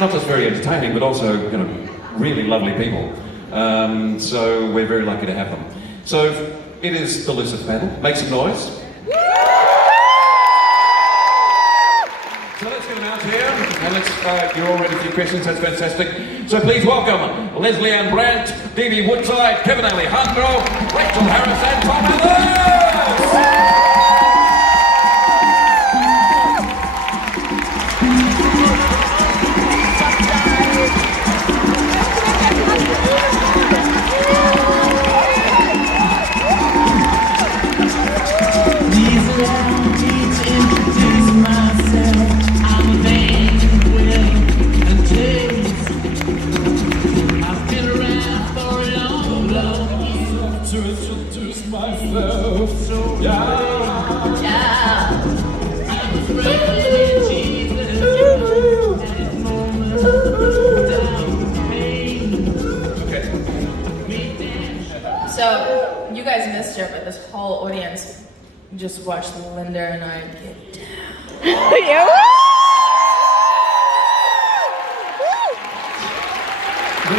not just very entertaining, but also, you know, really lovely people. So we're very lucky to have them. So it is the Lucifer panel. Make some noise. So let's get them out here, and you're all ready for your questions, that's fantastic. So please welcome Lesley Ann Brandt, Dee Woodside, Kevin Alejandro, Rachael Harris and Tom Ellis! So, you guys missed it, but this whole audience just watched Linda and I get down.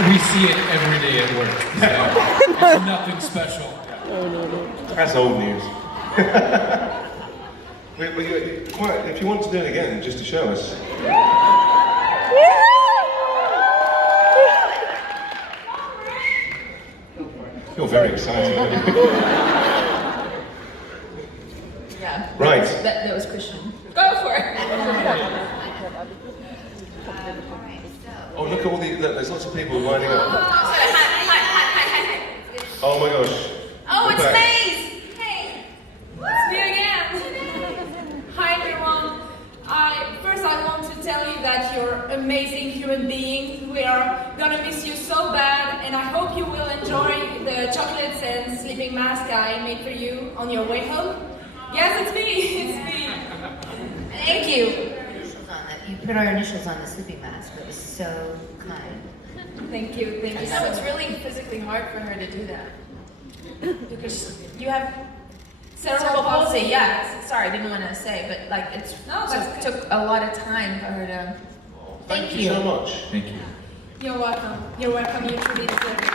We see it every day at work. So it's nothing special. That's old news. If you want to do it again, just to show us. I feel very excited. Yeah. Right. That was Christian. Go for it. Oh, look at all there's lots of people lining up. Oh my gosh. Oh, Look it's back. Maze! Hey! It's me again! Hi everyone. First I want to tell you that you're amazing human beings. We are gonna miss you so bad, and I hope you will enjoy the chocolates and sleeping mask I made for you on your way home. Yes, it's me! It's me! Thank you! You put our initials on the sleeping mask. It was so kind. Thank you, thank you. So it's really physically hard for her to do that. Because you have cerebral palsy, yeah. Sorry, I didn't want to say, but like it took a lot of time for her to. Thank you so much. Thank you. You're welcome. You're welcome. You truly deserve it.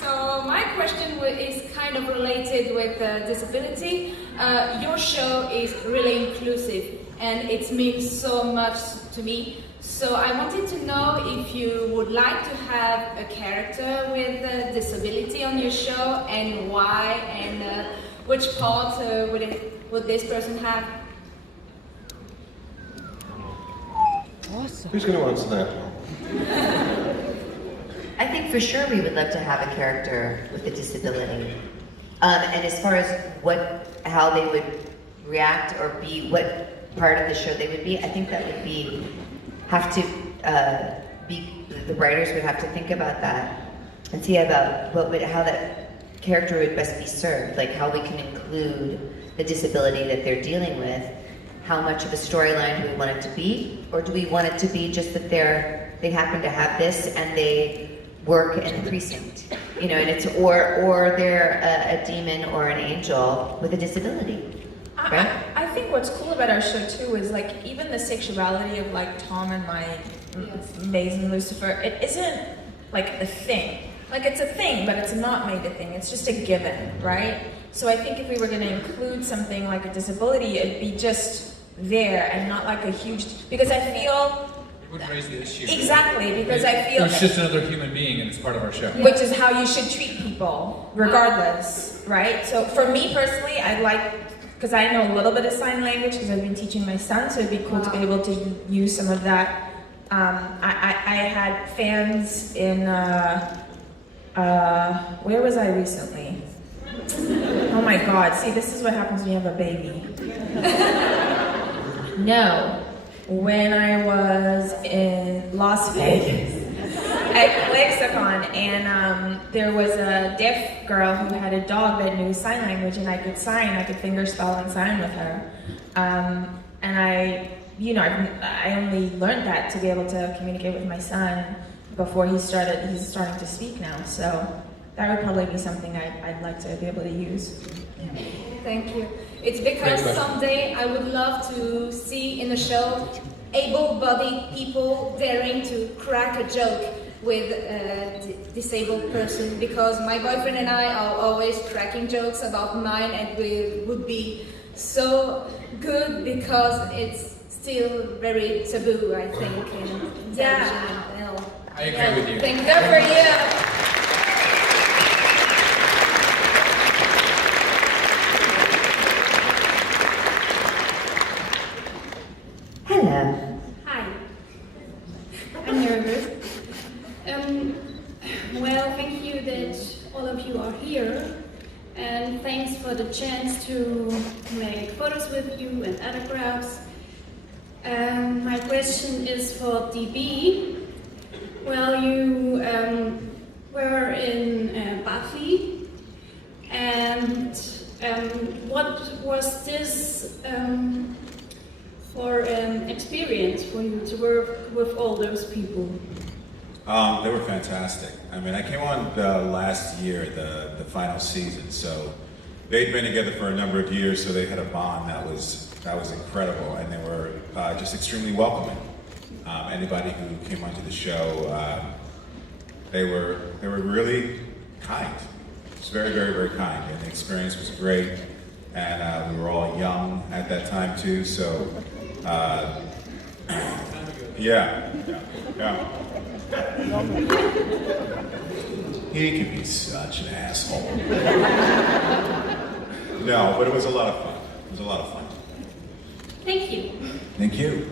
So my question is kind of related with disability. Your show is really inclusive, and it means so much to me. So I wanted to know if you would like to have a character with a disability on your show, and why, and which part would this person have? Awesome. Who's going to answer that? I think for sure we would love to have a character with a disability. And as far as how they would react or be, what part of the show they would be, I think that would be the writers would have to think about that and see about how that character would best be served, like how we can include the disability that they're dealing with. How much of a storyline do we want it to be, or do we want it to be just that they happen to have this and they work in the precinct, you know, and it's or they're a demon or an angel with a disability. Right? I think what's cool about our show too is like even the sexuality of like Tom and my Maze and Lucifer, it isn't like a thing. Like it's a thing, but it's not made a thing. It's just a given, right? So I think if we were going to include something like a disability, it'd be just there and not like a huge. Because I feel. It wouldn't raise the issue. Exactly, because I feel. It's just another human being, and it's part of our show. Which is how you should treat people, regardless, right? So for me personally, I'd like. Because I know a little bit of sign language because I've been teaching my son, so it'd be cool to be able to use some of that. I had fans in, where was I recently? Oh my God, see, this is what happens when you have a baby. No, when I was in Las Vegas at Lexicon, and there was a deaf girl who had a dog that knew sign language, and I could finger spell and sign with her. And I only learned that to be able to communicate with my son before he's starting to speak now. So that would probably be something I'd like to be able to use. Thank you. It's because someday I would love to see in the show able-bodied people daring to crack a joke with a disabled person, because my boyfriend and I are always cracking jokes about mine, and we would be so good because it's still very taboo, I think. And Yeah. I agree with you. Thank you. Good for you. Hello. Hi. I'm nervous. Well, thank you that all of you are here, and thanks for the chance to make photos with you and autographs. My question is for DB. Well, you were in Buffy, and what was this for an experience for you to work with all those people? They were fantastic. I mean, I came on last year, the final season, so they'd been together for a number of years, so they had a bond that was incredible, and they were just extremely welcoming. Anybody who came onto the show, they were really kind. It was very, very, very kind, and the experience was great. And we were all young at that time too, so yeah. He can be such an asshole. No, but it was a lot of fun. It was a lot of fun. Thank you. Thank you.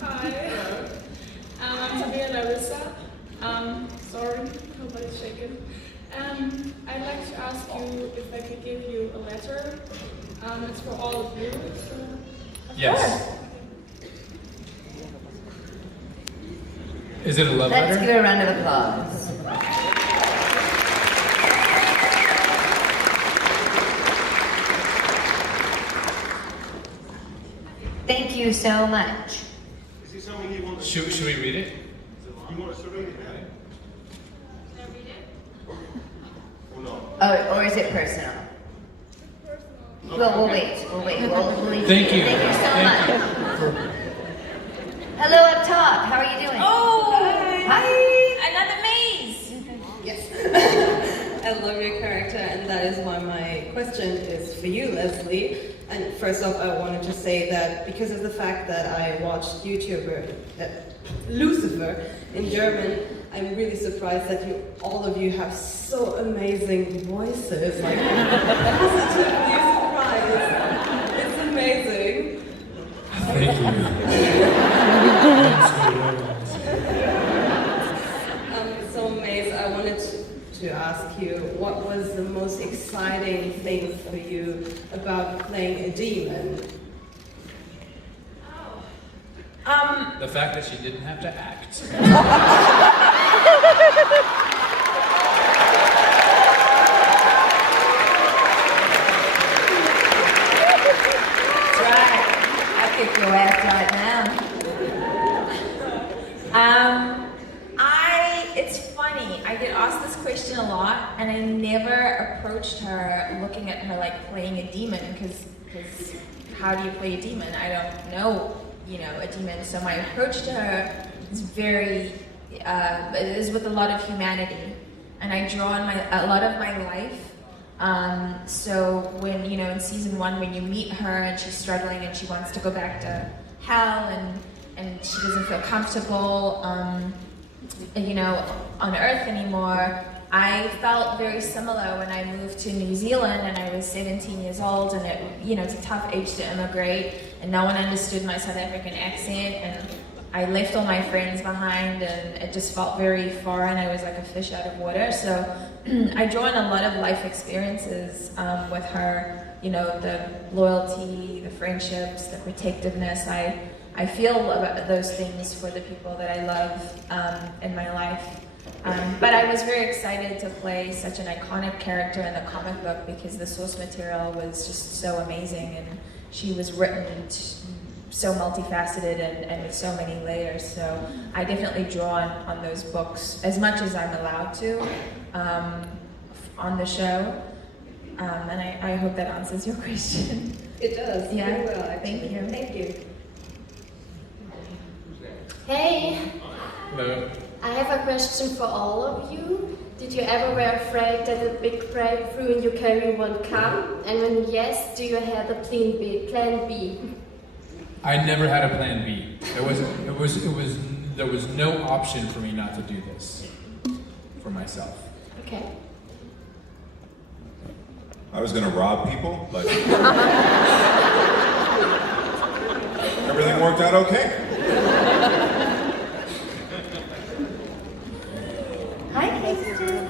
Hi, I'm Tabia Larissa. Sorry, nobody's shaking. I'd like to ask you if I could give you a letter. It's for all of you. So. Yes. Is it a love Let's letter? give a round of applause. Thank you so much. Is it something you want to Should we read it? You want us to read it? Can I read it? Or not? Oh, or is it personal? We'll wait. We'll leave Thank you. Thank you so much. Hello up top. How are you doing? Oh, Hi. another maze. Yes. I love your character, and that is why my question is for you, Lesley. And first off, I wanted to say that because of the fact that I watched YouTuber Lucifer in German, I'm really surprised that all of you have so amazing voices. Like, I'm positively surprised. It's amazing. Thank So Maze, I wanted to ask you, what was the most exciting thing for you about playing a demon? The fact that she didn't have to act. That's right. I kick your ass right now. It's funny. I get asked this question a lot, and I never approached her looking at her like playing a demon, because how do you play a demon? I don't know, a demon. So my approach to her is very, it is with a lot of humanity, and I draw on a lot of my life. So when, in season 1, when you meet her and she's struggling and she wants to go back to hell and she doesn't feel comfortable, on Earth anymore, I felt very similar when I moved to New Zealand and I was 17 years old, and it's a tough age to immigrate, and no one understood my South African accent, and I left all my friends behind, and it just felt very foreign. I was like a fish out of water. So I draw on a lot of life experiences with her, the loyalty, the friendships, the protectiveness. I feel about those things for the people that I love in my life. But I was very excited to play such an iconic character in the comic book because the source material was just so amazing, and she was written so multifaceted and with so many layers. So I definitely draw on those books as much as I'm allowed to on the show. And I hope that answers your question. It does. Yeah. Very well, actually. Thank you. Thank you. Hey, Hello. I have a question for all of you. Did you ever were afraid that a big breakthrough in your career won't come? And when yes, do you have a plan B? Plan B? I never had a plan B. There was no option for me not to do this for myself. Okay. I was going to rob people, but everything worked out okay. Hi, Kristen.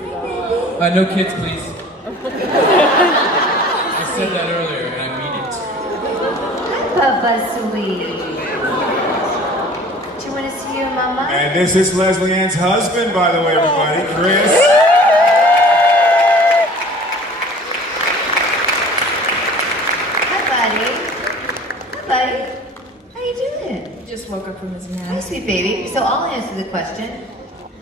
No kids, please. I said that earlier, and I mean it. Papa sweet. Do you want to see your mama? And this is Lesley Ann's husband, by the way, everybody, Chris. Hi, buddy. How you doing? Just woke up from his nap. Hi, sweet baby. So I'll answer the question.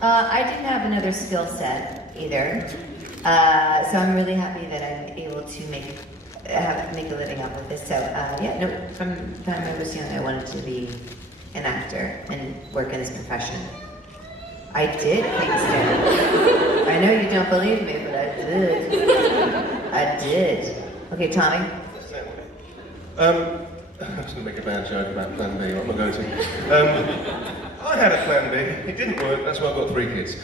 I didn't have another skill set either. So I'm really happy that I'm able to make a living off of this. So from the time I was young, I wanted to be an actor and work in this profession. I did, Kingston. I know you don't believe me, but I did. I did. Okay, Tommy. I'm just going to make a bad joke about Plan B. I'm not going to. I had a Plan B. It didn't work. That's why I've got 3 kids.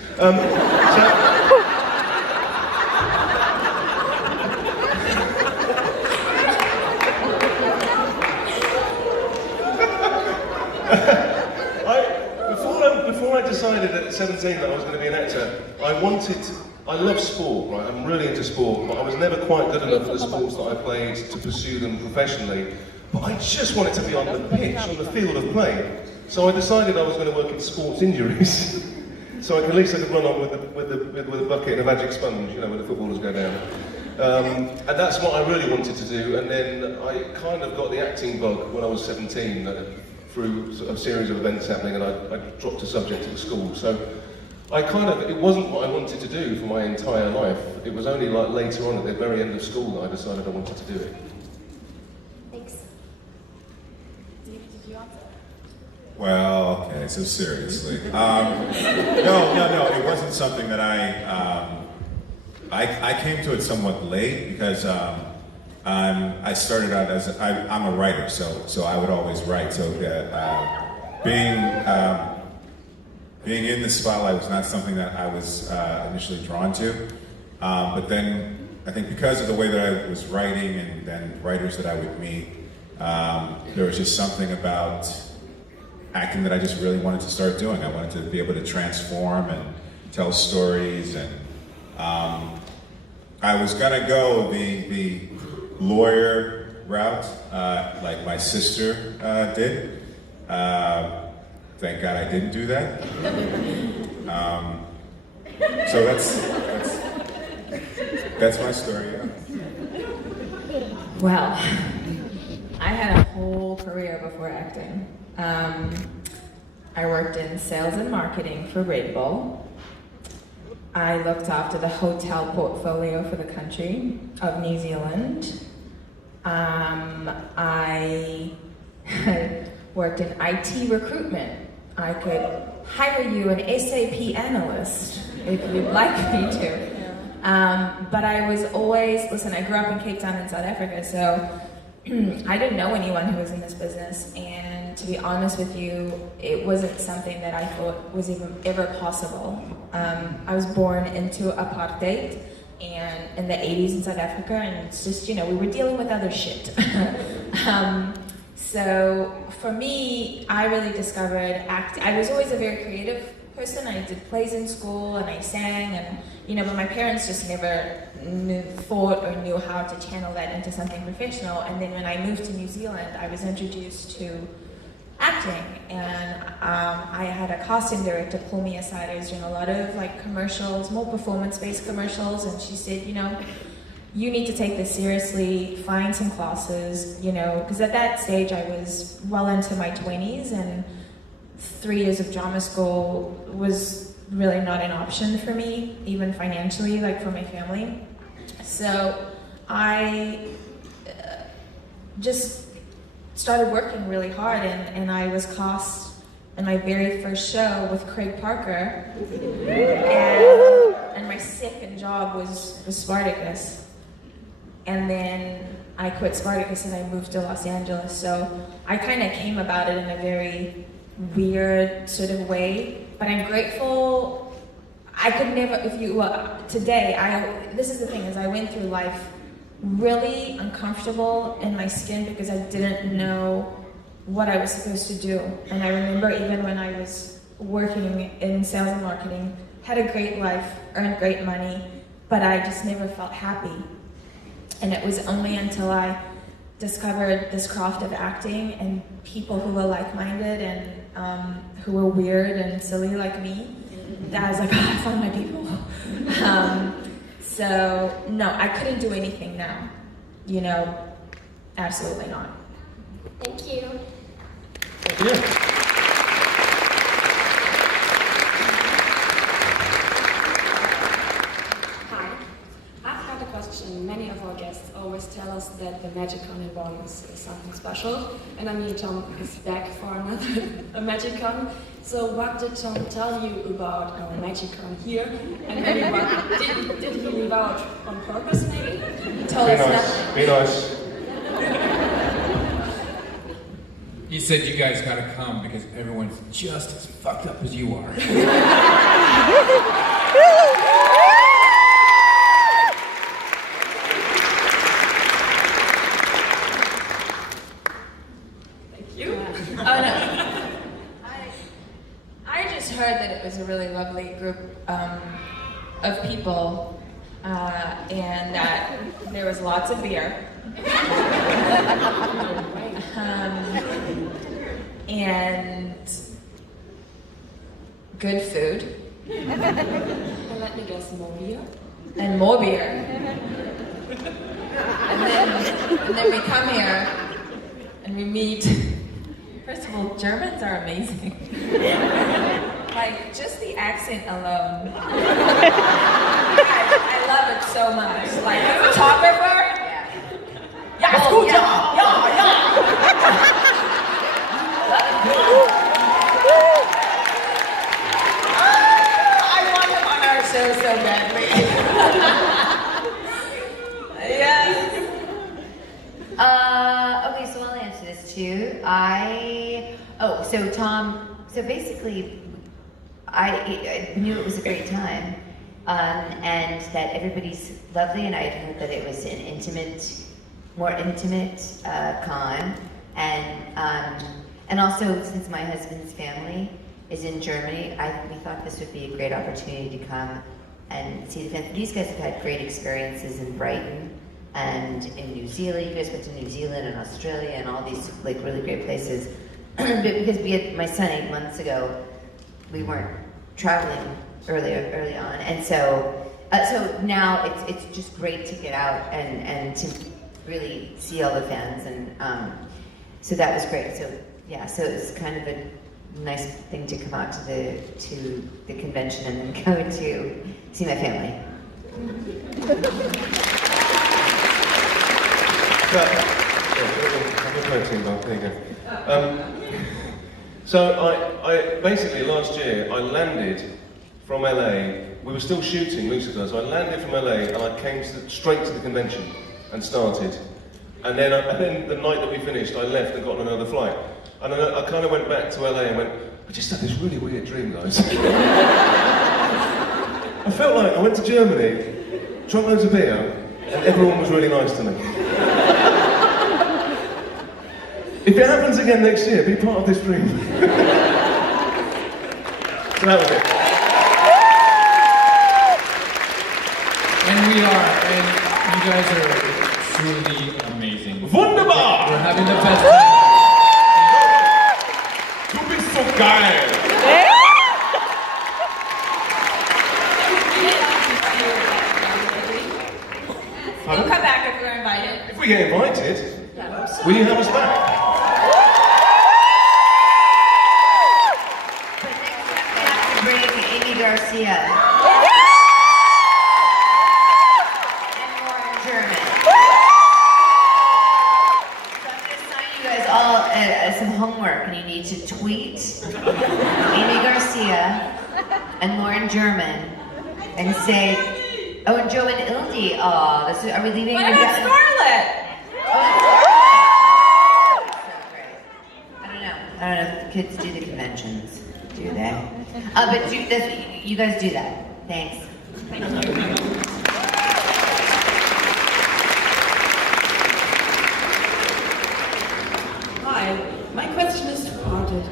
Before I decided at 17 that I was going to be an actor, I love sport, right? I'm really into sport, but I was never quite good enough at the sports that I played to pursue them professionally. But I just wanted to be on the pitch, on the field of play. So I decided I was going to work in sports injuries. So at least I could run on with a bucket and a magic sponge, you know, when the footballers go down. And that's what I really wanted to do. And then I kind of got the acting bug when I was 17 through a series of events happening, and I dropped a subject at the school. So it wasn't what I wanted to do for my entire life. It was only like later on at the very end of school that I decided I wanted to do it. Thanks. Did you answer? Well, okay, so seriously. No, it wasn't something that I came to it somewhat late because I started out as, I'm a writer, so I would always write. So being in the spotlight was not something that I was initially drawn to. But then I think because of the way that I was writing and then writers that I would meet, there was just something about acting that I just really wanted to start doing. I wanted to be able to transform and tell stories, and I was gonna go the lawyer route, like my sister did. Thank God I didn't do that. So that's my story. Yeah. Well, I had a whole career before acting. I worked in sales and marketing for Red Bull. I looked after the hotel portfolio for the country of New Zealand. I worked in IT recruitment. I could hire you an SAP analyst if you'd like me to. But I was always, I grew up in Cape Town in South Africa, so I didn't know anyone who was in this business, and to be honest with you, it wasn't something that I thought was even ever possible. I was born into apartheid and in the 80s in South Africa, and it's just, we were dealing with other shit. So for me, I really discovered acting. I was always a very creative person. I did plays in school and I sang, and but my parents just never thought or knew how to channel that into something professional. And then when I moved to New Zealand, I was introduced to acting, and I had a casting director pull me aside. I was doing a lot of commercials, more performance-based commercials, and she said, you need to take this seriously, find some classes, because at that stage I was well into my 20s, and 3 years of drama school was really not an option for me, even financially, for my family. So I just started working really hard, and I was cast in my very first show with Craig Parker, and my second job was Spartacus. And then I quit Spartacus and I moved to Los Angeles. So I kind of came about it in a very weird sort of way. But I'm grateful. I could never, today, this is the thing, is I went through life really uncomfortable in my skin because I didn't know what I was supposed to do. And I remember even when I was working in sales and marketing, had a great life, earned great money, but I just never felt happy. And it was only until I discovered this craft of acting and people who were like-minded and who were weird and silly like me, that I was like, oh, I found my people. So, no, I couldn't do anything now. You know, absolutely not. Thank you. Yeah. Many of our guests always tell us that the MagicCon in Bonn is something special, and I mean Tom is back for another MagicCon. So what did Tom tell you about our MagicCon here? And maybe what did he leave out on purpose maybe? Tell us nothing. Be nice. He said you guys gotta come because everyone's just as fucked up as you are. It was a really lovely group of people, and that there was lots of beer, and good food, And let me guess, more beer? and more beer, and then we come here and we meet. First of all, Germans are amazing. Like, just the accent alone. I love it so much. Like, the photographer. Yeah, it's good, yeah. I want him on our show so badly. Yes. Okay, so I'll answer this too. So Tom, so basically, I knew it was a great time, and that everybody's lovely, and I had heard that it was an more intimate con, and also since my husband's family is in Germany, we thought this would be a great opportunity to come and see the fans. These guys have had great experiences in Brighton and in New Zealand. You guys went to New Zealand and Australia and all these like really great places. But because we had my son 8 months ago, we weren't traveling early on, and so now it's just great to get out and to really see all the fans, and so that was great. So yeah, so it was kind of a nice thing to come out to the convention and then go to see my family. So I basically last year I landed from LA. We were still shooting Lucifer, so I landed from LA and I came straight to the convention and started. And then the night that we finished, I left and got on another flight. And then I kind of went back to LA and went, I just had this really weird dream, guys. I felt like I went to Germany, drank loads of beer, and everyone was really nice to me. If it happens again next year, be part of this dream. So that was it. And we are, and you guys are truly amazing. Wunderbar! We're having the best time. Du bist so geil! We'll come back if we're invited. If we get invited, will you have us back? Garcia. And more in German. need to tweet Amy Garcia and Lauren German and say, oh, and Joe and Ildy, are we leaving? What about Scarlett? I don't know if the kids do the conventions, do they? But you guys do that. Thanks. Thank you. Hi, my question is two-parted.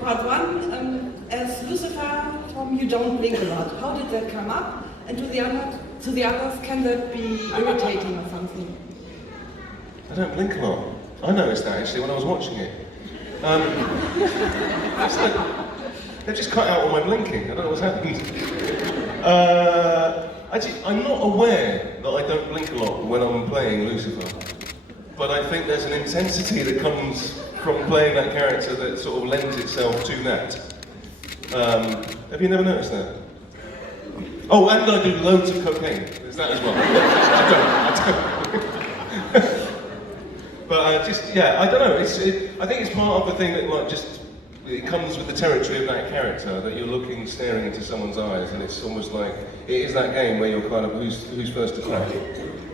Part one, as Lucifer, Tom, you don't blink a lot. How did that come up? And to the others, can that be irritating or something? I don't blink a lot. I noticed that actually when I was watching it. They've just cut out all my blinking. I don't know what's happened. Actually, I'm not aware that I don't blink a lot when I'm playing Lucifer. But I think there's an intensity that comes from playing that character that sort of lends itself to that. Have you never noticed that? Oh, and I do loads of cocaine. There's that as well. I don't. But I don't know. I think it's part of the thing that it comes with the territory of that character, that you're staring into someone's eyes, and it's almost like, it is that game where you're kind of, who's first to crack,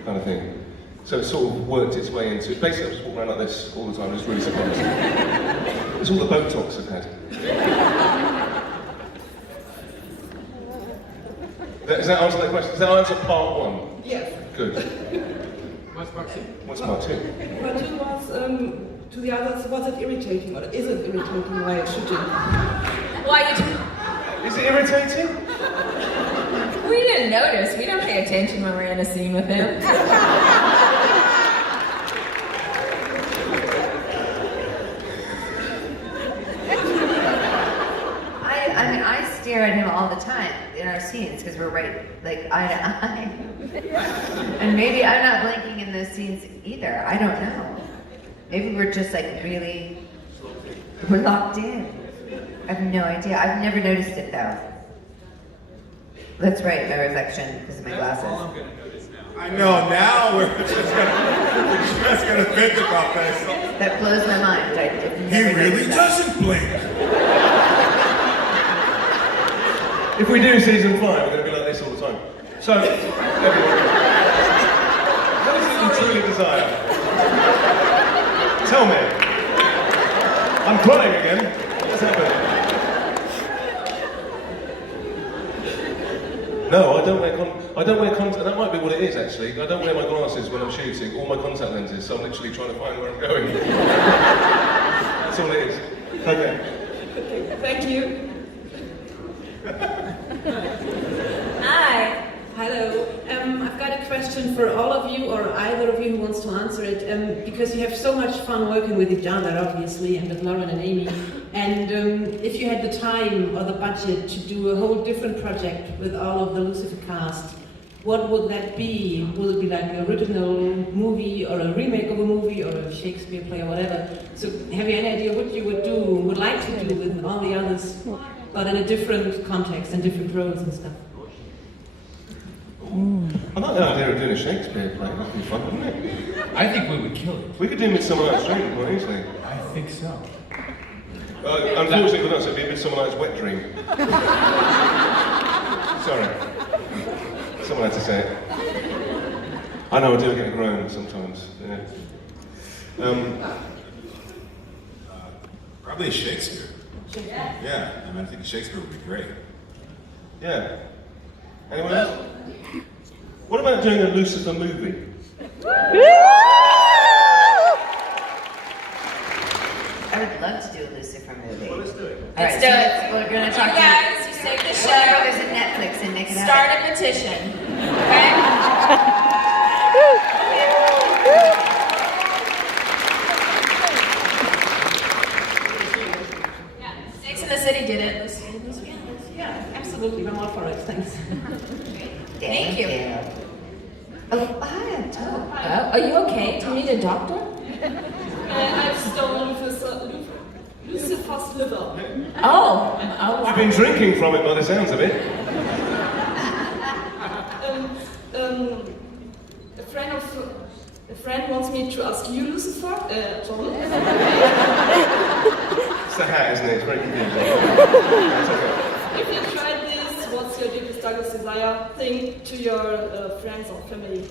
kind of thing. So it sort of worked its way into it. Basically, I just walk around like this all the time, it's really surprising. It's all the Botox I've had. Does that answer that question? Does that answer part one? Yes. Good. What's part two? What's part two? Part two was, to the others, was it irritating, or is it irritating while shooting? Why did you... Is it irritating? We didn't notice. We don't pay attention when we're in a scene with him. I stare at him all the time in our scenes because we're right, like, eye to eye. And maybe I'm not blinking in those scenes either. I don't know. Maybe we're just like we're locked in. I have no idea. I've never noticed it though. That's right, my reflection because of my glasses. All I'm gonna notice now. I know, now we're just gonna think about this. That blows my mind. He really doesn't blink. If we do season 5, we're going to be like this all the time. So, everyone, what is it you truly desire? Tell me. I'm crying again. What's happening? No, I don't wear contact. That might be what it is actually. I don't wear my glasses when I'm shooting, or my contact lenses, so I'm literally trying to find where I'm going. That's all it is. Okay. Thank you. Hi. Hello. I've got a question for all of you, or either of you who wants to answer it, because you have so much fun working with each other, obviously, and with Lauren and Amy. And if you had the time or the budget to do a whole different project with all of the Lucifer cast, what would that be? Would it be like an original movie, or a remake of a movie, or a Shakespeare play, or whatever? So have you any idea what you would like to do with all the others, but in a different context and different roles and stuff? I like the idea of doing a Shakespeare play. That'd be fun, wouldn't it? I think we would kill it. We could do Midsummer Night's Dream quite easily. I think so. Unfortunately for us, it'd be Midsummer Night's Wet Dream. Sorry. Someone had to say it. I know I do get a groan sometimes. Yeah. Probably Shakespeare. Yeah, I think Shakespeare would be great. Yeah. Anyone else? What about doing a Lucifer movie? I would love to do a Lucifer movie. Well, let's do it. Alright, Let's do it. we're going to talk You guys, you save the show. There's a Netflix and Nick and Start a petition. Okay? Sex and the City did it. Yeah, absolutely. I'm all for it. Thanks. Thank you. Oh, hi, Tom. Are you okay? Do you need a doctor? I've stolen Lucifer's liver. Oh. You've been drinking from it by the sounds of it. A friend wants me to ask you, Lucifer, Tom. the hat, isn't it? It's very confusing. If you tried this, what's your deepest, darkest desire thing to your friends or family?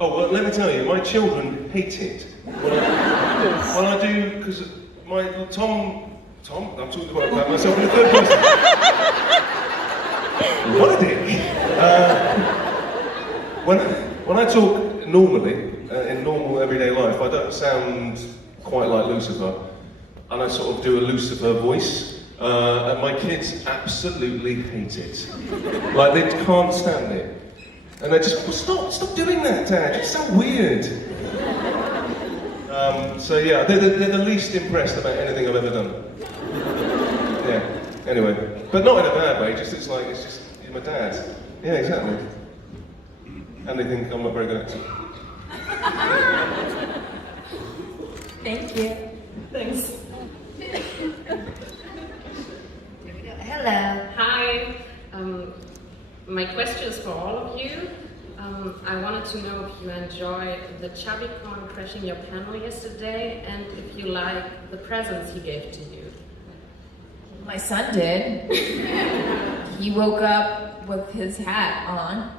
Oh, well, let me tell you, my children hate it. When I do, because my Tom, I'm talking about myself in the third person. What a dick. When I talk normally, in normal everyday life, I don't sound quite like Lucifer, and I sort of do a Lucifer voice, and my kids absolutely hate it. Like, they can't stand it. And they just, stop doing that, Dad, it's so weird. So yeah, they're the least impressed about anything I've ever done. Yeah, anyway. But not in a bad way, it's just, you're my dad. Yeah, exactly. And they think I'm not very good at it. Thank you. Thanks. Hello. Hi. My question is for all of you. I wanted to know if you enjoyed the chubby corn crashing your piano yesterday, and if you like the presents he gave to you. My son did. He woke up with his hat on.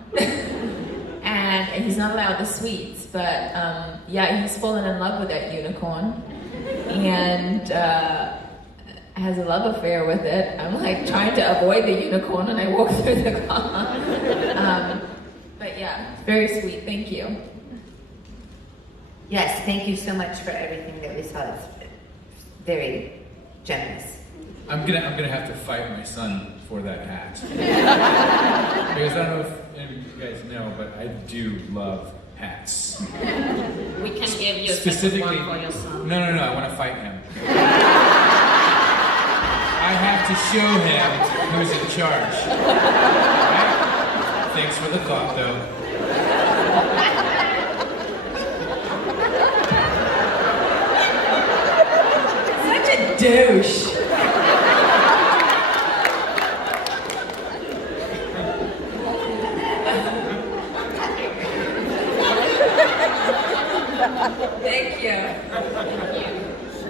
And he's not allowed the sweets, but yeah, he's fallen in love with that unicorn. And has a love affair with it. I'm like trying to avoid the unicorn and I walk through the car. But yeah, it's very sweet, thank you. Yes, thank you so much for everything that we saw. It's very generous. I'm gonna have to fight my son for that hat. Because I don't know if any of you guys know, but I do love hats. We can give you a specifically one for your son. No, I want to fight him. I have to show him who's in charge. Right? Thanks for the thought, though. Such a douche. Thank you.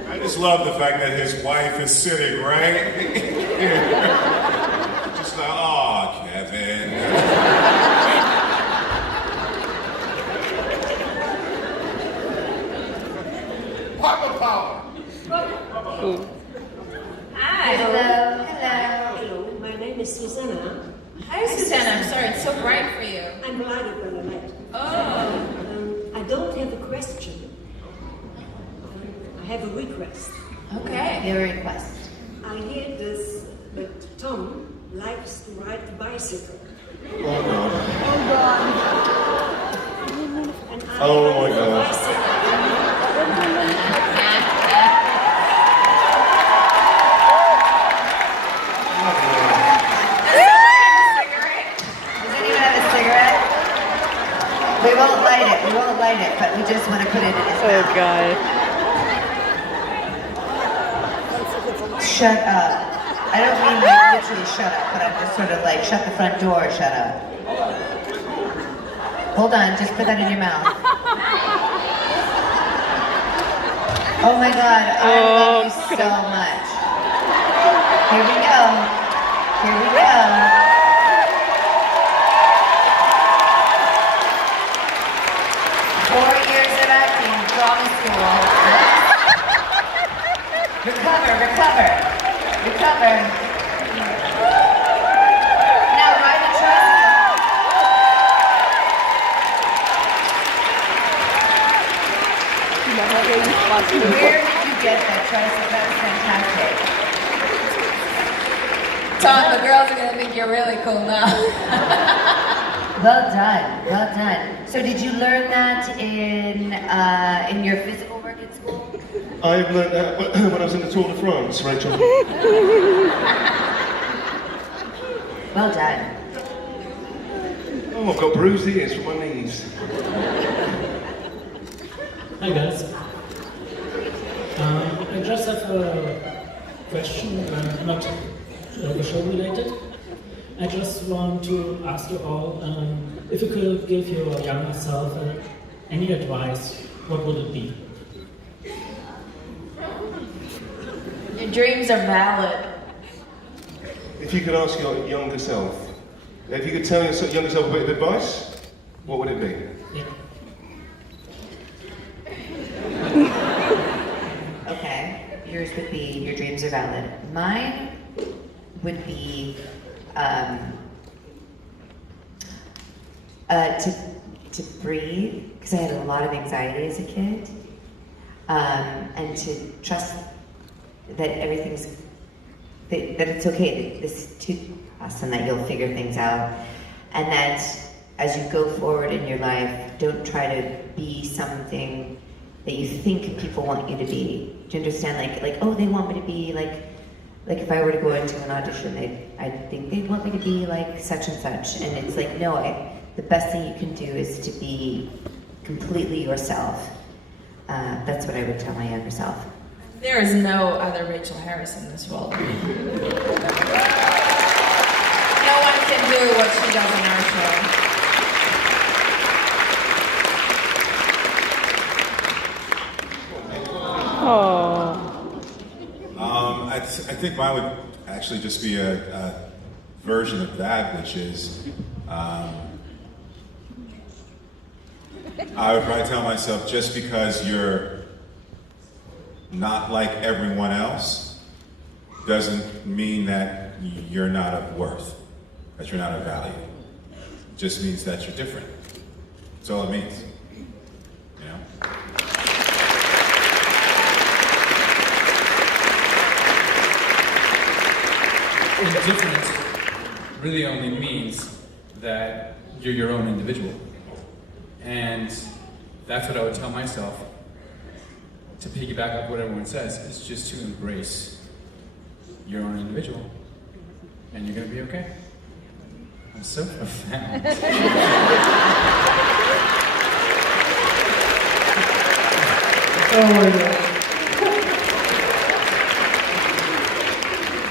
I just love the fact that his wife is sitting right here. Just like, oh, Kevin. Papa power. Hi. Hello. Hello, my name is Susanna. Hi, Susanna. I'm sorry, it's so bright for you. I'm delighted when I'm late. Oh. I don't have a question. I have a request. Okay. Your request. I hear this that Tom likes to ride the bicycle. Oh God. And I Oh my like the God. bicycle. Does anyone have a cigarette? We won't light it, but we just want to put it in his mouth. Oh God. Shut up. I don't mean like literally shut up, but I'm just sort of like, shut the front door, shut up. Hold on, just put that in your mouth. Oh my God, I love you so much. Here we go. Here we go. 4 years of acting, drama school. Recover. Now ride a tricycle. Where did you get that tricycle? That was fantastic. Tom, the girls are gonna think you're really cool now. Well done. So did you learn that in your physical work at school? I learned that when I was in the Tour de France, Rachel. Well done. Oh, I've got bruised ears from my knees. Hi guys. I just have a question, not show related. I just want to ask you all if you could give your younger self any advice, what would it be? dreams are valid. If you could ask your younger self, if you could tell your younger self a bit of advice, what would it be? Okay, yours would be your dreams are valid. Mine would be to breathe, because I had a lot of anxiety as a kid, and to trust that everything's that it's okay, that this is too awesome, that you'll figure things out, and that as you go forward in your life, don't try to be something that you think people want you to be. Do you understand? Like, oh, they want me to be like if I were to go into an audition, I think they'd want me to be like such and such, and it's like, no, the best thing you can do is to be completely yourself. That's what I would tell my younger self. There is no other Rachael Harris in this world. No one can do what she does on our show. I think mine would actually just be a version of that, which is I would probably tell myself, just because you're not like everyone else doesn't mean that you're not of worth, that you're not of value. It just means that you're different. That's all it means. You know? Indifference really only means that you're your own individual. And that's what I would tell myself, to piggyback off what everyone says, is just to embrace your own individual. And you're gonna be okay. I'm so profound. Oh my God.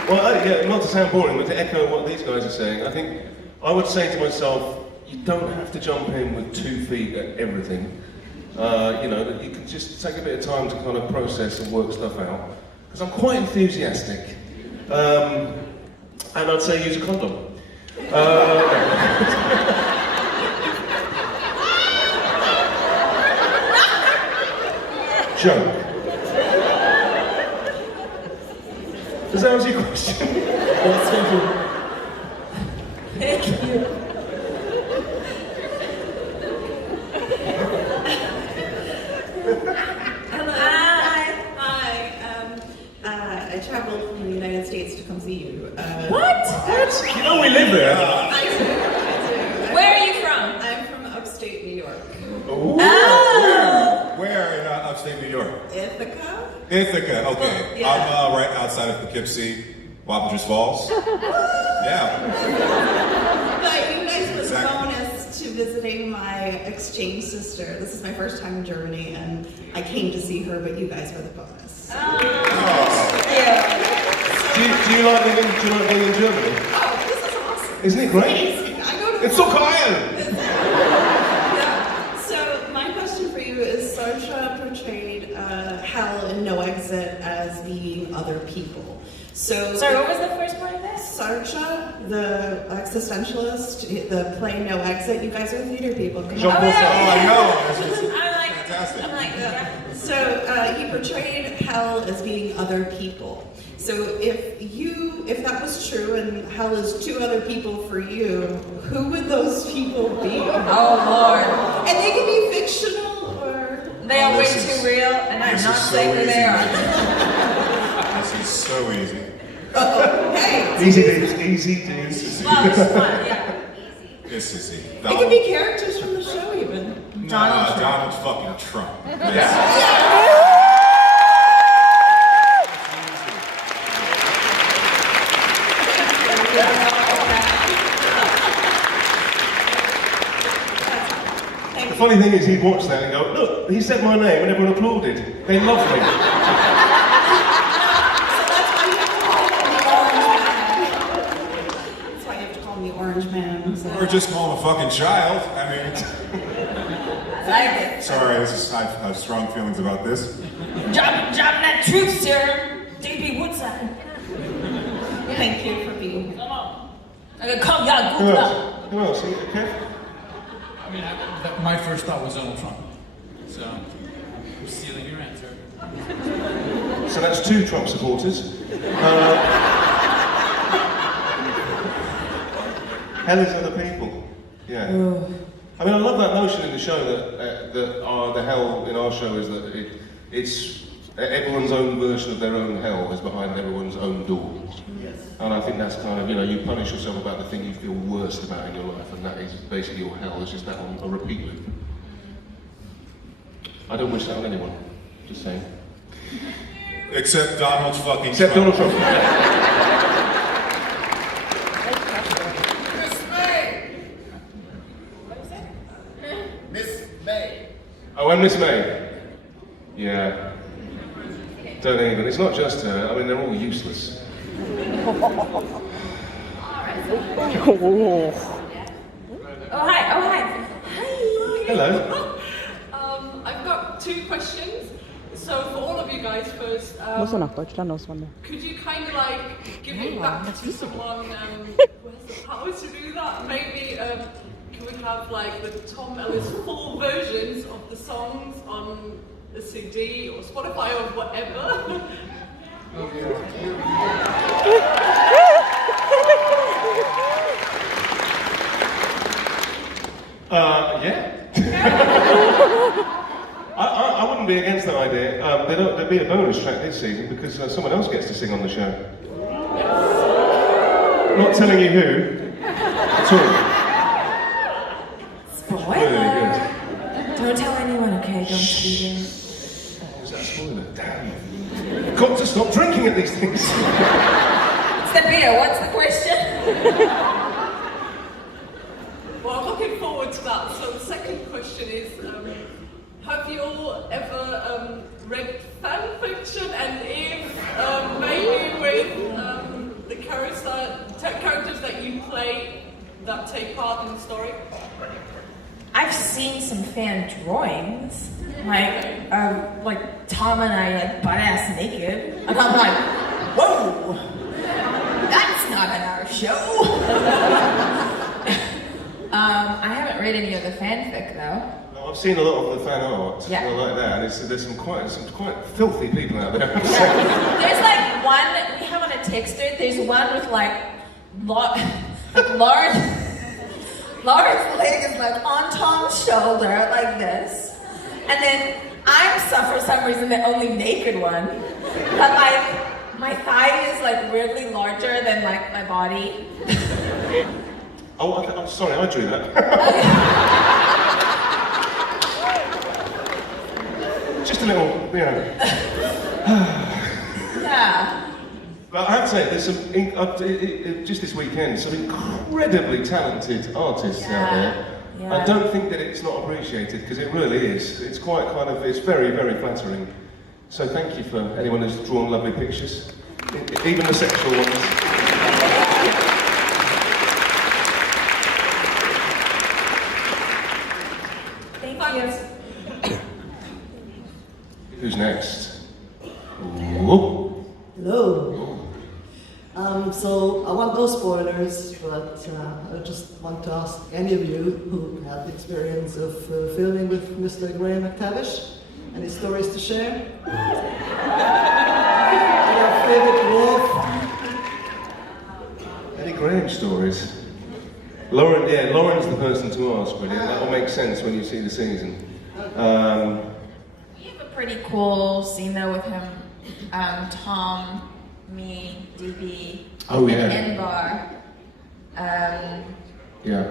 Well, yeah, not to sound boring, but to echo what these guys are saying, I think I would say to myself, you don't have to jump in with 2 feet at everything. You know, that you can just take a bit of time to kind of process and work stuff out. Because I'm quite enthusiastic. And I'd say use a condom. Joke. Does that answer your question? Yes, thank you. Thank you. I traveled from the United States to come see you. What? You know we live there. I do. Where are you from? I'm from upstate New York. Ooh. Where in upstate New York? Ithaca. Ithaca, okay. Yeah. I'm right outside of Poughkeepsie, Wappingers Falls. Yeah. But you guys was Exactly. bonus to visiting my exchange sister. This is my first time in Germany, and I came to see her, but you guys were the bonus. Do you like living in Germany? Oh, this is awesome. Isn't it great? Amazing. I go to It's so geil! So my question for you is, Sarsha portrayed Hell in No Exit as being other people. So Sorry, what was the first part of that? Sarsha, the existentialist, the play No Exit. You guys are theater people. Come Jean on. Paul Sartre. Oh, I know. I'm like, so he portrayed hell as being other people. So if that was true and hell is 2 other people for you, who would those people be? Oh Lord. And they can be fictional or They are way too real, and I'm not saying who they are. This is so easy. Hey. Easy dudes, easy dudes. Well, it's fun, yeah. This is easy. It could be characters from the show even. Donald fucking Trump. The funny thing is, he'd watch that and go, look, he said my name and everyone applauded. They love me. That's why you have to call him the Orange Man. So. Or just call him a fucking child. I mean, I like it. sorry, I have strong feelings about this. Drop that truth serum. DB Woodside. Thank you for being here. Come on. Come, yeah, Who good else? luck. Who else? Okay. I mean, my first thought was Donald Trump. So, I'm stealing your answer. So that's 2 Trump supporters. Hell is other people. Yeah. I mean, I love that notion in the show that the hell in our show is that it's everyone's own version of their own hell is behind everyone's own door. Yes. And I think that's kind of, you punish yourself about the thing you feel worst about in your life, and that is basically your hell. It's just that on a repeat loop. I don't wish that on anyone. Just saying. Except Donald fucking Except Trump. Donald Trump. Miss May. Oh, and Miss May. Yeah. Don't even. It's not just her. I mean, they're all useless. Oh, hi. Hello. I've got 2 questions. So for all of you guys first, Muss er nach Deutschland auswandern? could you kind of like give it back to someone who has the power to do that? Maybe can we have like the Tom Ellis full versions of the songs on a CD or Spotify or whatever? Yeah. I wouldn't be against that idea. There'd be a bonus track this season because someone else gets to sing on the show. Not telling you who at all. Spoiler. Really good. Don't tell anyone, okay? Don't tweet it. Was that a spoiler? Damn. Got to stop drinking at these things. It's the beer. What's the question? Well, I'm looking forward to that. So the second question is, have you all ever read fan fiction, and if maybe with the characters that you play that take part in the story? I've seen some fan drawings, like Tom and I butt-ass naked, and I'm like, whoa, that's not in our show. I haven't read any of the fanfic though. I've seen a lot of the fan art, Yeah. like that, and there's some quite filthy people out there. There's like one, we have on a text thread, there's one with like, Lauren's leg is like on Tom's shoulder, like this. And then I'm, for some reason, the only naked one. But like, my thigh is like weirdly larger than like my body. Oh, I'm sorry, I drew that. Just a little, Yeah. But I have to say, there's some, just this weekend, some incredibly talented artists out there. Yeah. I don't think that it's not appreciated, because it really is. It's quite it's very, very flattering. So thank you for anyone who's drawn lovely pictures, even the sexual ones. Thank you. Who's next? Ooh. Hello. So I want no spoilers, but I just want to ask any of you who had the experience of filming with Mr. Graham McTavish, any stories to share? Your favorite wolf? Any Graham stories? Lauren's the person to ask, really. That'll make sense when you see the season. We have a pretty cool scene though with him, Tom, me, DB, Oh, yeah. and N-Bar. Yeah.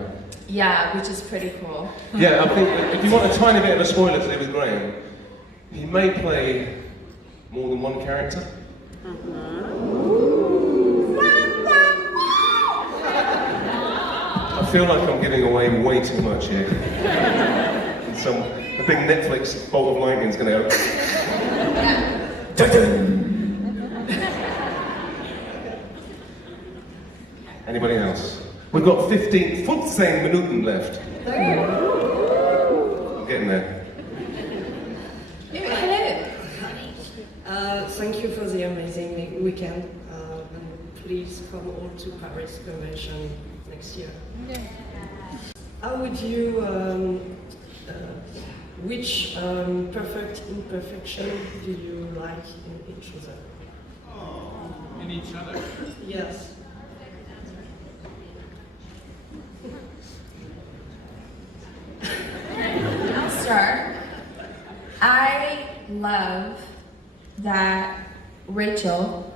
Yeah, which is pretty cool. Yeah, I think if you want a tiny bit of a spoiler to do with Graham, he may play more than one character. I feel like I'm giving away way too much here. A big Netflix bolt of lightning's going to go. Anybody else? We've got 15 Minuten left. I'm getting there. Thank you for the amazing weekend. And please come all to Paris Convention next year. Yeah. How would you, which perfect imperfection do you like in each other? In each other? Yes. I'll start. I love that Rachael,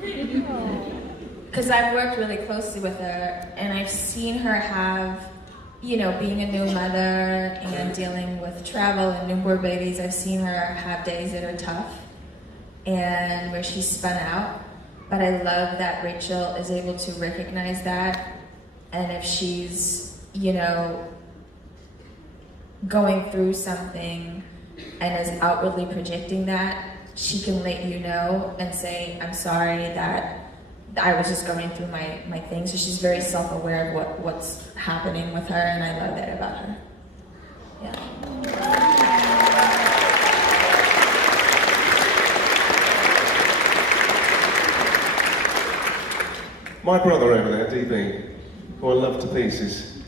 because I've worked really closely with her and I've seen her have, you know, being a new mother and dealing with travel and newborn babies, I've seen her have days that are tough and where she's spun out. But I love that Rachael is able to recognize that, and if she's, you know, going through something and is outwardly projecting that, she can let you know and say, I'm sorry that I was just going through my thing. So she's very self-aware of what's happening with her, and I love that about her. Yeah. My brother over there, DB, who I love to pieces,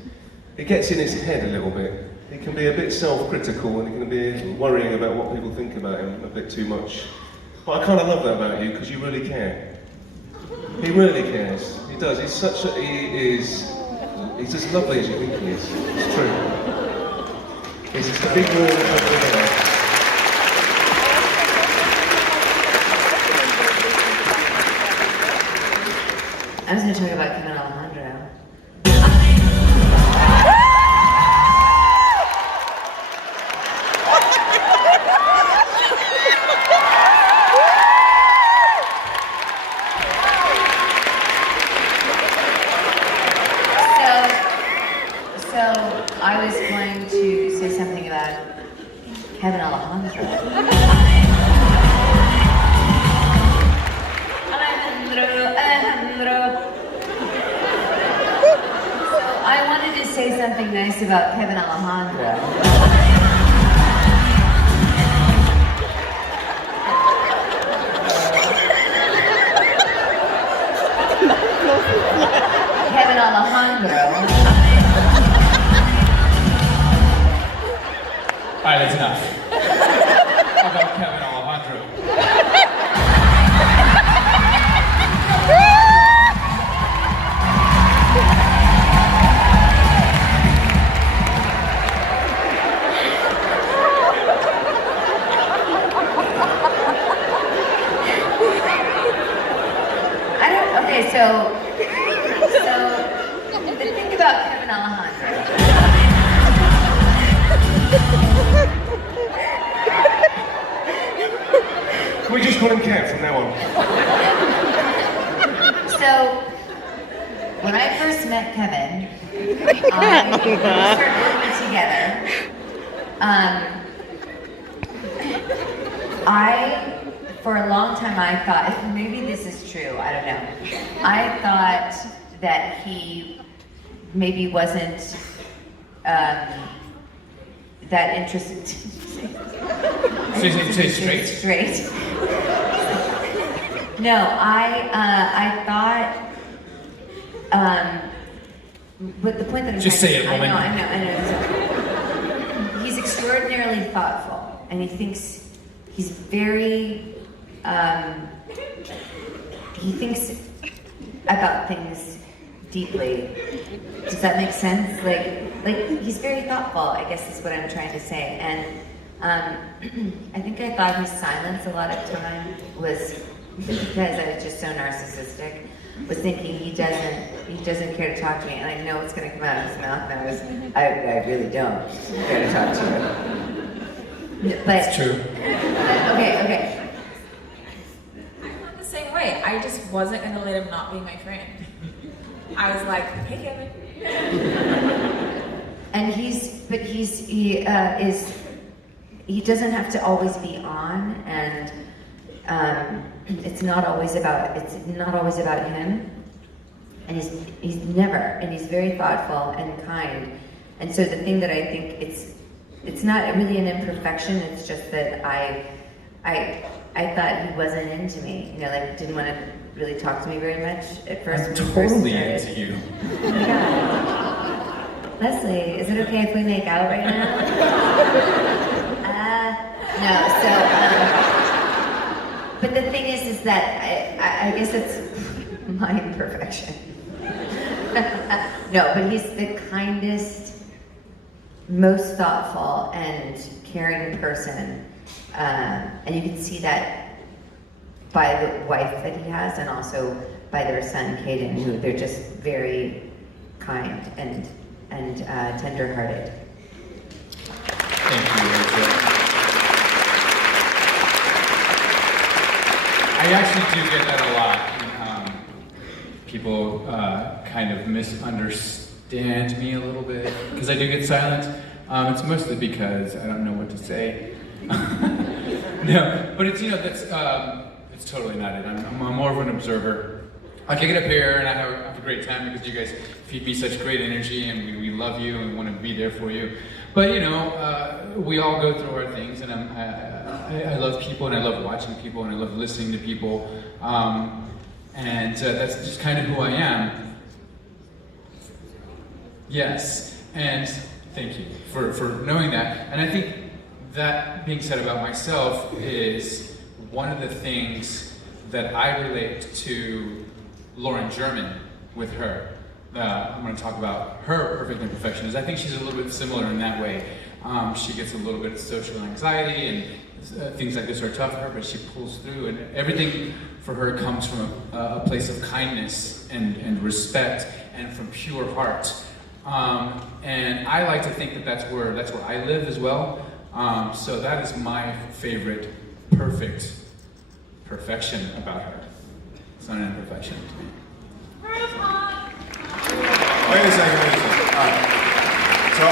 he gets in his head a little bit. He can be a bit self-critical and he can be worrying about what people think about him a bit too much. But I kind of love that about you because you really care. He really cares. He does. He's as lovely as you think he is. It's true. He's just a big warm lovely guy. I was going to talk about Kevin Alejandro. So I was going to say something about Kevin Alejandro. I wanted to say something nice about Kevin Alejandro. Kevin Alejandro. Alright, that's enough. How about Kevin Alejandro? So the thing about Kevin Alejandro. Can we just call him Kev from now on? So when I first met Kevin, we started working together. For a long time, I thought, maybe this is true, I don't know. I thought that he maybe wasn't that interested. Say straight? Straight. No, I thought, but the point that I'm just say it, woman. I know. He's extraordinarily thoughtful, and he thinks he's very. He thinks about things deeply. Does that make sense? Like he's very thoughtful, I guess is what I'm trying to say. And I think I thought his silence a lot of time was because I was just so narcissistic. Was thinking he doesn't care to talk to me, and I know what's going to come out of his mouth. And I really don't care to talk to him. But it's true. Okay. Same way. I just wasn't gonna let him not be my friend. I was like, hey Kevin. And he doesn't have to always be on, and it's not always about him. And he's very thoughtful and kind. And so the thing that I think it's not really an imperfection. It's just that I I thought he wasn't into me. You know, like didn't want to really talk to me very much at first. I'm when we first totally started. into you. Oh my God. Leslie, is it okay if we make out right now? No, so, but the thing is that I guess it's my imperfection. No, but he's the kindest, most thoughtful and caring person. And you can see that by the wife that he has and also by their son, Caden, who they're just very kind and tender-hearted. Thank you, Rachel. I actually do get that a lot. People kind of misunderstand me a little bit because I do get silent. It's mostly because I don't know what to say. No, but it's it's totally not it. I'm more of an observer. I can get up here and I have a great time because you guys feed me such great energy and we love you and want to be there for you. But we all go through our things, and I love people, and I love watching people, and I love listening to people, and that's just kind of who I am. Yes, and thank you for knowing that. And I think that being said about myself is one of the things that I relate to Lauren German with her. I'm going to talk about her perfect imperfection. I think she's a little bit similar in that way. She gets a little bit of social anxiety and things like this are tough for her, but she pulls through, and everything for her comes from a place of kindness and respect and from pure heart. And I like to think that that's where I live as well. So that is my favorite perfect perfection about her. It's not an imperfection to me. Wait a second. So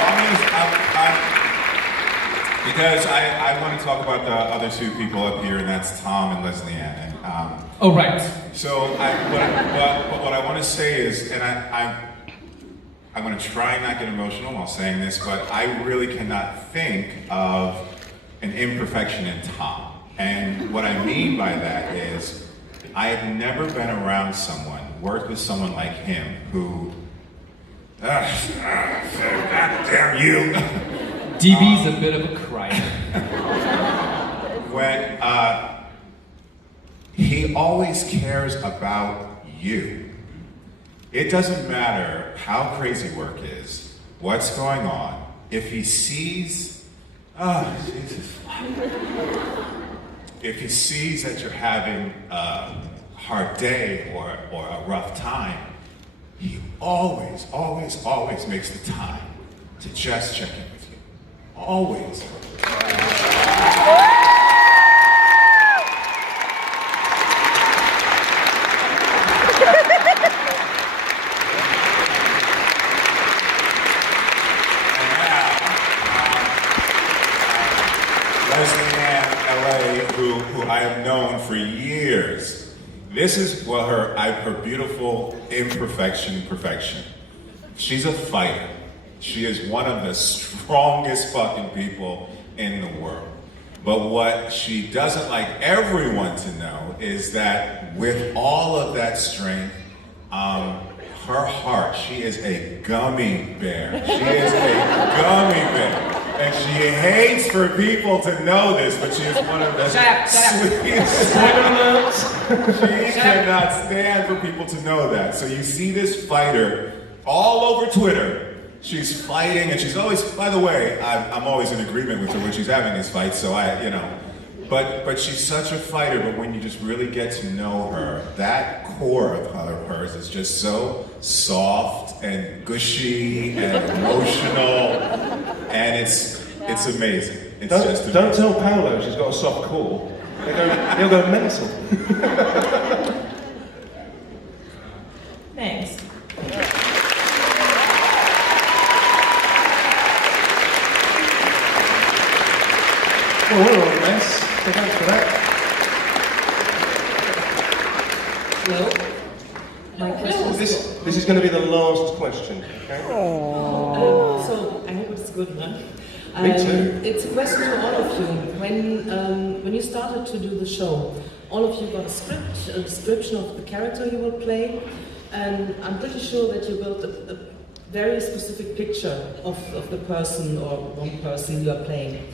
because I want to talk about the other two people up here, and that's Tom and Lesley Ann. And, oh, right. So what I want to say is, and I'm going to try and not get emotional while saying this, but I really cannot think of an imperfection in Tom. And what I mean by that is, I have never been around someone, worked with someone like him, who, God damn you. DB's a bit of a crier. When he always cares about you. It doesn't matter how crazy work is, what's going on. If he sees, if he sees that you're having a hard day or a rough time, he always makes the time to just check in with you. Always. Lesley Ann, who I have known for years. This is her beautiful perfection. She's a fighter. She is one of the strongest fucking people in the world. But what she doesn't like everyone to know is that with all of that strength, her heart, she is a gummy bear. She is a gummy bear. And she hates for people to know this, but she is one of the sweetest. She cannot stand for people to know that. So you see this fighter all over Twitter. She's fighting, and she's always, by the way, I'm always in agreement with her when she's having these fights, so but she's such a fighter, but when you just really get to know her, that core of hers is just so soft and gushy and emotional, and it's amazing. It's just amazing. Don't tell Paolo she's got a soft core. He'll go mental. Thanks. Well, we're all a mess, so thanks for that. Hello? My question This is going to be the last question, okay? So, I hope it's a good one. Me too. It's a question to all of you. When you started to do the show, all of you got a script, a description of the character you will play, and I'm pretty sure that you built a very specific picture of the person or one person you are playing.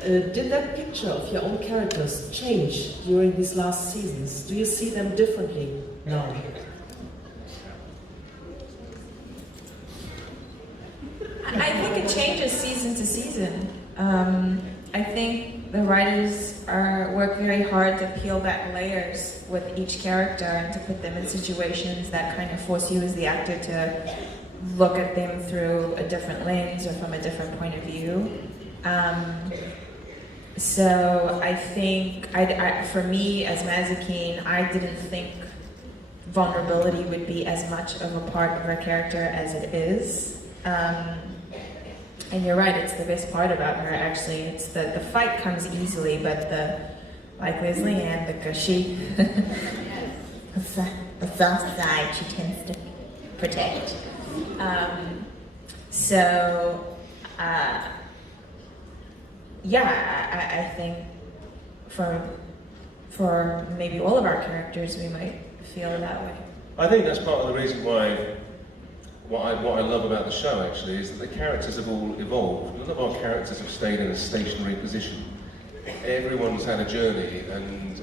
Did that picture of your own characters change during these last seasons? Do you see them differently now? I think it changes season to season. I think the writers work very hard to peel back layers with each character and to put them in situations that kind of force you as the actor to look at them through a different lens or from a different point of view. So I think, for me as Mazikeen, I didn't think vulnerability would be as much of a part of her character as it is. And you're right, it's the best part about her, actually. It's the fight comes easily, but like Lesley Ann, the gushy, the soft side she tends to protect. I think for maybe all of our characters, we might feel that way. I think that's part of the reason why what I love about the show actually is that the characters have all evolved. None of our characters have stayed in a stationary position. Everyone's had a journey, and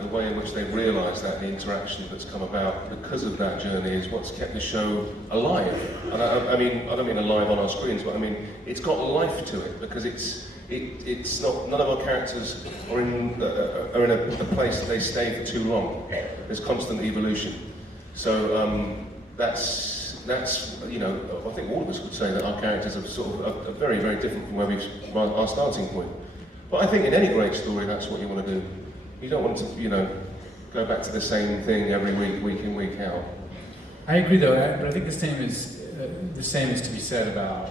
the way in which they've realised that, the interaction that's come about because of that journey is what's kept the show alive. And I don't mean alive on our screens, but I mean it's got life to it because it's not. None of our characters are in a place that they stay for too long. There's constant evolution. So that's I think all of us would say that our characters are sort of are very, very different from where our starting point. But I think in any great story, that's what you want to do. You don't want to, go back to the same thing every week in, week out. I agree, though. But I think the same is to be said about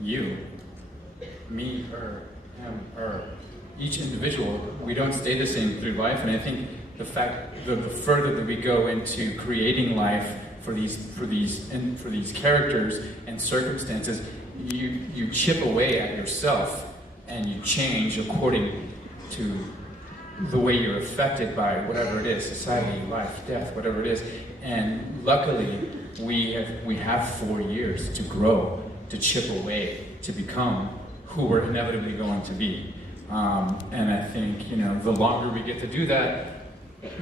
you, me, her, him, her. Each individual, we don't stay the same through life, and I think the further that we go into creating life for these characters and circumstances, you chip away at yourself and you change according to the way you're affected by whatever it is, society, life, death, whatever it is. And luckily, we have 4 years to grow, to chip away, to become who we're inevitably going to be. And I think, the longer we get to do that,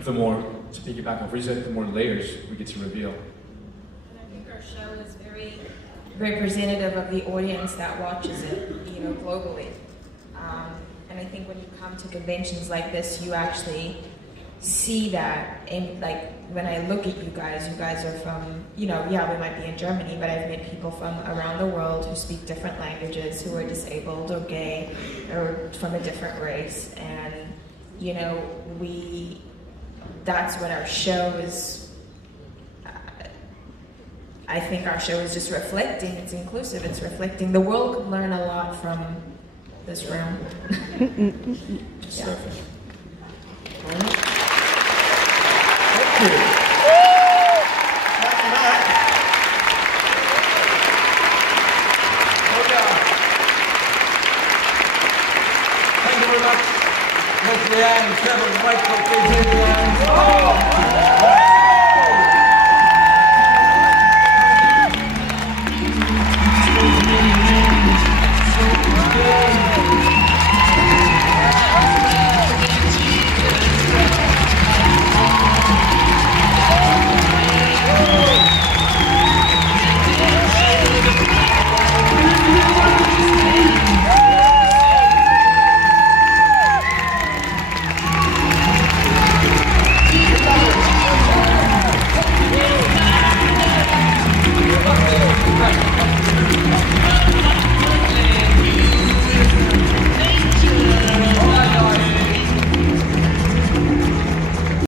the more, to piggyback off what you said, the more layers we get to reveal. And I think our show is very representative of the audience that watches it, globally. And I think when you come to conventions like this, you actually see that. And like when I look at you guys are from, we might be in Germany, but I've met people from around the world who speak different languages, who are disabled or gay or from a different race. And, that's what our show is. I think our show is just reflecting, it's inclusive, it's reflecting. The world could learn a lot from this room. Yeah. Thank you. Thank you very much, Lesley Ann, Kevin, Michael, KJ, and